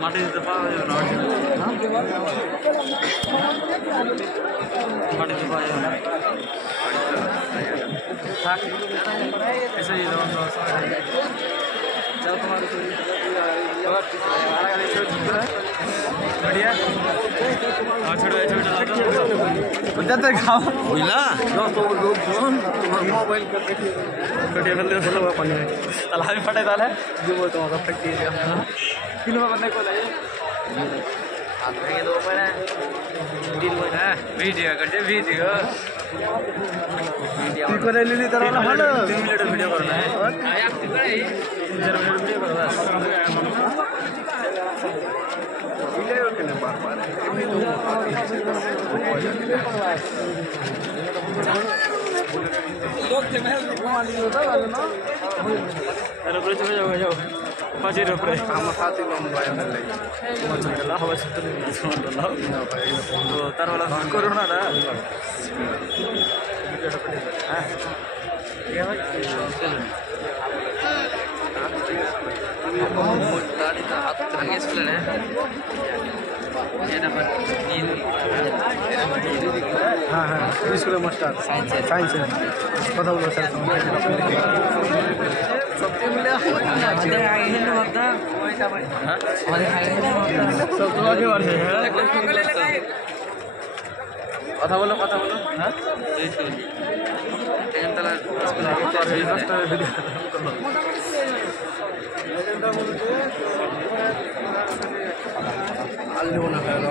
মাটি দিতে পাওয়া যাবে না মাটি দিতে পাওয়া যাবে না থাক এসে যাও তোমার बढ़िया और छोटा छोटा उधर खाओ बुझला तो लोग फोन मोबाइल कर छोटे फल फल पानी ताला भी फटे ताले जो वो तो फटी किलो करने को ले हाथ में ये दो पड़ा दिन में है वीडियो करते वीडियो तू करे ले तेरा हेलो 3 मिनट वीडियो करना है आया तू करे 3 मिनट वीडियो कर बस वीडियो करने बार-बार हेलो ब्रो जाओ जाओ पाजी रो ब्रो हम साथी को मोबाइल में ले ला हवा से तो ला तो तार वाला कोरोना ना हां ये भाई गाड़ी का हाथ आगे स्प्लेन है ये नंबर 3 हां हां स्कूल मास्टर साइंस কথা বলো স্যার सब मिले আমাদের আগে হেলে মতটা ওইটা ভাই হ্যাঁ আমাদের আগে হেলে মতটা সব তো আগে বাড়ছে কথা বলো হ্যাঁ এই তো টেন তালা স্কুল আগে করবে ফার্স্ট ভিডিও আলু না খাওয়া